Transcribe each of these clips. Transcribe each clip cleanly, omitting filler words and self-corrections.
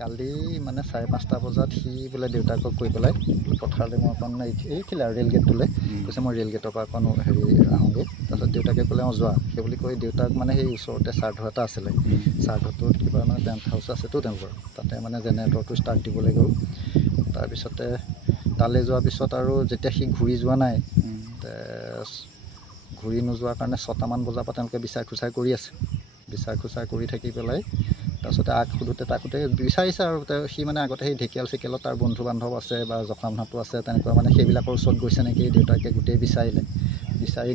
কালি মানে 5:30 বজাত সি বোলে দেউতাকক কৈ পেলাই পথাৰলৈ মই অকণ এইখিলে আৰু ৰেল গেটটোলৈ কৈছে মই ৰেল গেটৰ পৰা অকণ আহোঁগৈ তাৰপিছত দেউতাকে ক'লে যোৱা সেই বুলি কৈ দেউতাক মানে সেই ওচৰতে শ্ৰাদ্ধ এটা আছিলে শ্ৰাদ্ধটোত কিবা মানে টেণ্ট হাউচ আছেতো তেওঁলোকৰ তাতে মানে জেনেৰেটৰটো ষ্টাৰ্ট দিবলৈ গ'ল তাৰপিছতে তালৈ যোৱাৰ পিছত আৰু যেতিয়া সি ঘূৰি যোৱা নাই ঘূৰি নোযোৱাৰ কাৰণে 6টামান বজাৰ পৰা তেওঁলোকে বিচাৰ খোচাৰ কৰি আছে বিচাৰ খোচাৰ কৰি থাকি পেলাই তাৰপিছতে আগ সোধোতে তাকোতে বিচাৰিছে আৰু সি মানে আগতে সেই ঢেকিয়াল চেকিয়ালত তাৰ বন্ধু বান্ধৱ আছে বা জখামহাটো আছে তেনেকুৱা মানে সেইবিলাকৰ ওচৰত গৈছে নেকি দেউতাকে গোটেই বিচাৰি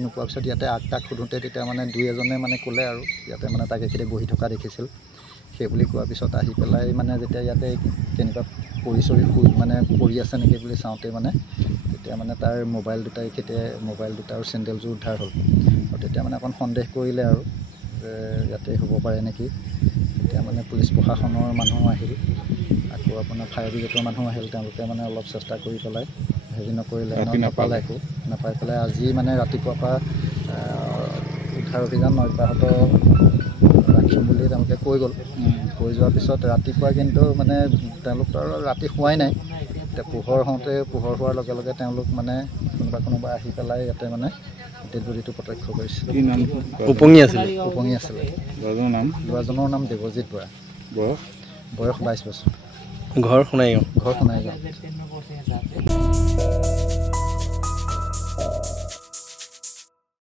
নোপোৱাৰ পিছত ইয়াতে তাক সোধোতে তেতিয়া মানে দুই এজনে মানে ক'লে আৰু ইয়াতে মানে তাক একেতে বহি থকা দেখিছিল সেই বুলি কোৱাৰ পিছত আহি পেলাই মানে যেতিয়া ইয়াতে কেনেকুৱা মানে পৰি আছে নেকি বুলি চাওঁতে মানে তেতিয়া মানে তাৰ মোবাইল দুটা আৰু চেণ্ডেলযোৰ উদ্ধাৰ হ'ল আৰু তেতিয়া মানে অকণ সন্দেহ কৰিলে আৰু ইয়াতে হ'ব পাৰে নেকি তেতিয়া মানে পুলিচ প্ৰশাসনৰ মানুহ আহিল আকৌ আপোনাৰ ফায়াৰ ব্ৰিগেডৰ মানুহ আহিল তেওঁলোকে মানে অলপ চেষ্টা কৰি পেলাই নকৰিলে নাপালে একো নাপাই পেলাই আজি মানে ৰাতিপুৱাৰ পৰা উদ্ধাৰ অভিযান অব্যাহত ৰাখিম বুলি তেওঁলোকে কৈ যোৱাৰ পিছত ৰাতিপুৱা কিন্তু মানে তেওঁলোকতো আৰু ৰাতি শোৱাই নাই এতিয়া পোহৰ হোৱাৰ লগে লগে তেওঁলোক মানে কোনোবা আহি পেলাই ইয়াতে মানে ডেড বডিটো প্ৰত্যক্ষ কৰিছে উপঙি আছিলে ল'ৰাজনৰ নাম দেৱজিৎ বৰা বয়স 22 বছৰ ঘৰ সোণাইগাঁও